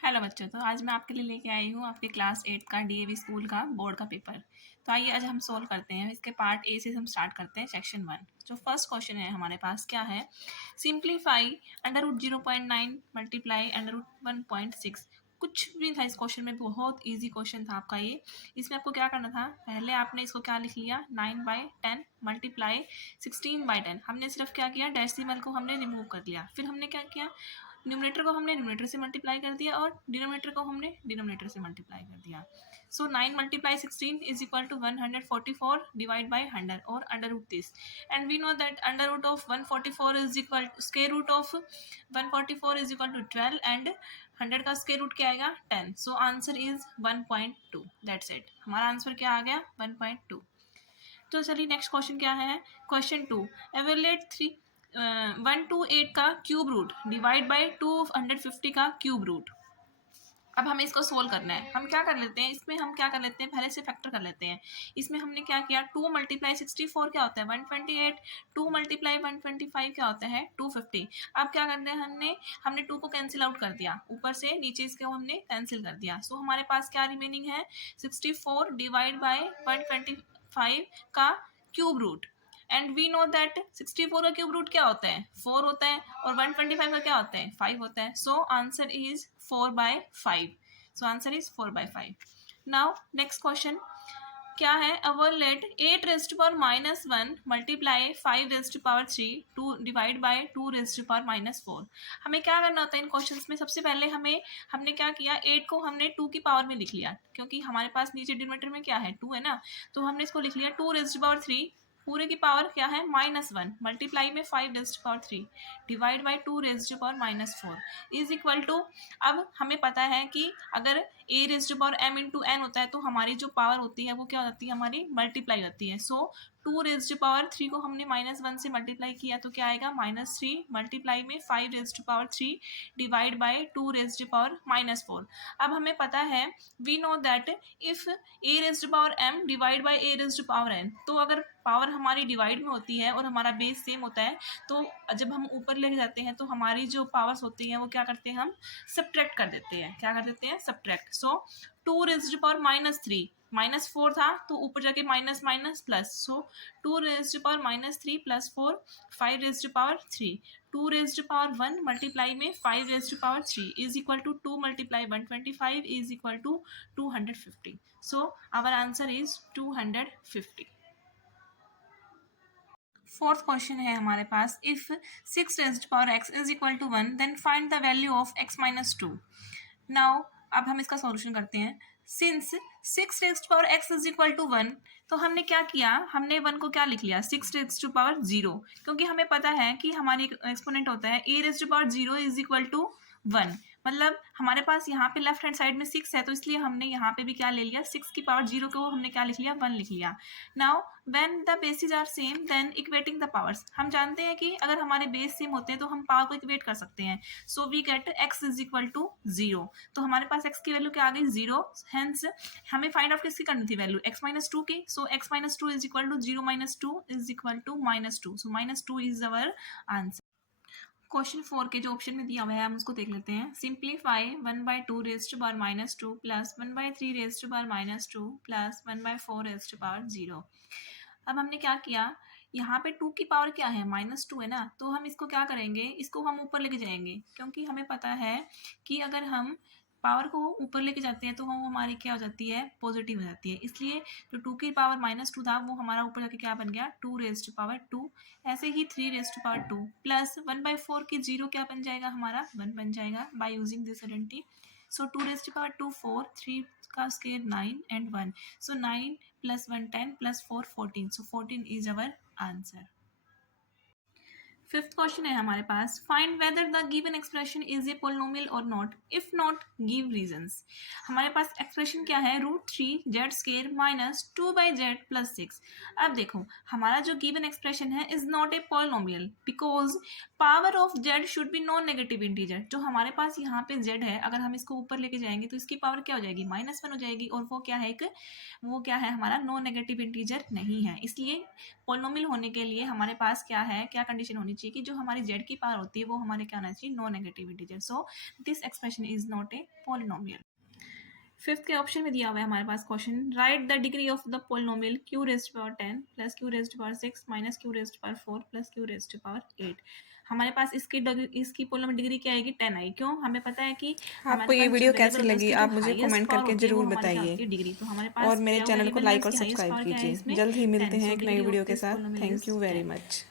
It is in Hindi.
हेलो बच्चों, तो आज मैं आपके लिए लेके आई हूँ आपके क्लास 8 का डीएवी स्कूल का बोर्ड का पेपर। तो आइए आज हम सोल्व करते हैं। इसके पार्ट ए से हम स्टार्ट करते हैं सेक्शन 1। जो फर्स्ट क्वेश्चन है हमारे पास क्या है, simplify under root 0.9 multiply under root 1.6। कुछ भी था इस क्वेश्चन में, बहुत ईजी क्वेश्चन था आपका ये। इसमें आपको क्या करना था, पहले आपने इसको क्या लिख लिया 9/10 मल्टीप्लाई 16/10। हमने सिर्फ क्या किया, डेसिमल को हमने रिमूव कर लिया। फिर हमने क्या किया, न्यूमरेटर को हमने न्यूमरेटर से मल्टीप्लाई कर दिया और डिनोमिनेटर को हमने डिनोमिनेटर से मल्टीप्लाई कर दिया। So 9 multiply 16 is equal to 144 divide by 100 और under root this. And we know that under root of 144 is equal to square root of 144 is equal to 12 and 100 का स्क्वायर रूट क्या आएगा 10। So answer is 1.2। That's it, हमारा आंसर क्या आ गया 1.2। तो चलिए नेक्स्ट क्वेश्चन क्या है, क्वेश्चन 2। एवेलेट 128 का क्यूब रूट डिवाइड बाई 250 का क्यूब रूट। अब हमें इसको सोल्व करना है। हम क्या कर लेते हैं, इसमें हम क्या कर लेते हैं, पहले से फैक्टर कर लेते हैं। इसमें हमने क्या किया, 2 मल्टीप्लाई 64 क्या होता है 128, 2 मल्टीप्लाई 125 क्या होता है 250। अब क्या करना है, हमने 2 को कैंसिल आउट कर दिया, ऊपर से नीचे इसको हमने कैंसिल कर दिया। सो हमारे पास क्या रिमेनिंग है 64 डिवाइड बाई 125 का cube root. And we know that 64 का क्यूब रूट क्या होता है 4 होता है और 125 का क्या होता है 5 होता है। So answer is 4/5। So answer is 4/5। Now next question क्या है, evaluate 8 raised power -1 multiply 5 rest power 3 2 divide by 2 rest power -4। हमें क्या करना होता है इन क्वेश्चंस में, सबसे पहले हमने क्या किया, 8 को हमने 2 की पावर में लिख लिया, क्योंकि हमारे पास नीचे डिनोमिनेटर में क्या है 2 है ना। तो हमने इसको लिख लिया 2 रेस्ट पावर 3 पूरे की पावर क्या है -1 मल्टीप्लाई में 5 rest power 3 divide by 2 rest power -4 is equal to. अब हमें पता है कि अगर a rest power m into n होता है तो हमारी जो पावर होती है वो क्या होती है, हमारी मल्टीप्लाई होती है। सो 2 रेस्ट पावर 3 को हमने -1 से मल्टीप्लाई किया तो क्या आएगा -3 मल्टीप्लाई में 5 rest power 3 divide by 2 rest power -4। अब हमें पता है, we know that if a rest power m divide by a rest power n, तो अगर पावर हमारी डिवाइड में होती है और हमारा बेस सेम होता है तो जब हम ऊपर लेके जाते हैं तो हमारी जो पावर्स होती हैं वो क्या करते हैं, हम सब्ट्रैक्ट कर देते हैं। क्या कर देते हैं, सब्ट्रैक्ट। सो 2 रेज्ड पावर -3 -4 था तो ऊपर जाके minus minus plus. So 2 raised power -3 + 4 5 raised power 3 2 raised power 1 multiply में 5 raised power 3 is equal to 2 multiply 125 is equal to 250। So our answer is 250। Fourth question है हमारे पास, if 6 raised power x is equal to 1 then find the value of x - 2। Now अब हम इसका सॉल्यूशन करते हैं। Since 6 raised power x is equal to 1, तो हमने क्या किया, हमने 1 को क्या लिख लिया 6 रेज्ड पावर 0, क्योंकि हमें पता है कि हमारी एक्सपोनेंट होता है a raised power 0 is equal to 1। मतलब हमारे पास यहाँ पे लेफ्ट हैंड साइड में 6 है तो इसलिए हमने यहाँ पे भी क्या ले लिया 6 की पावर 0 को हमने क्या लिख लिया 1 लिख लिया। Now when the basis are same then equating the powers. हम जानते हैं कि अगर हमारे बेस सेम होते हैं तो हम पावर को इक्वेट कर सकते हैं। So we get x is equal to 0। तो हमारे पास x की वैल्यू क्या आ गई 0। हेंस हमें फाइंड आउट किसकी करनी थी वैल्यू x - 2 की। So x - 2 is equal to 0 - 2 is equal to -2। So -2 is our answer. Question 4 के जो ऑप्शन में दिया हुआ है हम उसको देख लेते हैं। Simplify 1/2 raised power -2 plus 1/3 raised power -2 plus 1/4 raised power 0। अब हमने क्या किया, यहाँ पे 2 की पावर क्या है -2 है ना, तो हम इसको क्या करेंगे, इसको हम ऊपर लेके जाएंगे, क्योंकि हमें पता है कि अगर हम पावर को ऊपर लेके जाते हैं तो वो हमारी क्या हो जाती है, पॉजिटिव हो जाती है। इसलिए जो 2 की पावर -2 था वो हमारा ऊपर जाके क्या बन गया 2 रेज्ड पावर 2। ऐसे ही 3 रेज्ड पावर 2 प्लस 1/4 की 0 क्या बन जाएगा, हमारा 1 बन जाएगा by using this identity. So 2 raised power 2 4 3 का square 9 and 1। So 9 + 1 10 + 4 14। So 14 is our answer. Fifth question है हमारे पास, find whether the given expression is a polynomial और not, if not give reasons. हमारे पास एक्सप्रेशन क्या है √3z² - 2/z + 6। अब देखो हमारा जो गिवन एक्सप्रेशन है is not a polynomial because power of z should be non negative integer. जो हमारे पास यहाँ पे z है, अगर हम इसको ऊपर लेके जाएंगे तो इसकी पावर क्या हो जाएगी -1 हो जाएगी, और वो क्या है हमारा नॉन नेगेटिव इंटीजर नहीं है। इसलिए पोलिनोमियल होने के लिए हमारे पास क्या है, क्या कंडीशन होनी चाहिए कि जो हमारी जेड की पावर होती है वो हमारे क्या होना चाहिए, no negative integer. So this expression is not a polynomial. Fifth के ऑप्शन में दिया हुआ है हमारे पास question, write the degree of the polynomial q raised power 10 plus q raised power 6 minus q raised power 4 plus q raised power 8। हमारे पास इसकी पोलिनोमियल डिग्री क्या आएगी, 10 आएगी। क्यों, हमें पता है कि आपको हमारे ये पास जो वीडियो कैसी वेरिएबल होता है लगी उसकी जो आप मुझे हाईएस्ट कमेंट पावर करके होती है वो ज़रूर हमारी क्या बताइए, होती है, डिग्री। तो हमारे और पास मेरे क्या चैनल को वेरिएबल है, लाइक और उसकी हाईएस्ट सब्सक्राइब पावर क्या है कीजिए। इसमें, जल्द ही मिलते 10। हैं सो एक नई डिग्री वीडियो ऑफ के दिस साथ। Polynomial thank is you very 10। Much.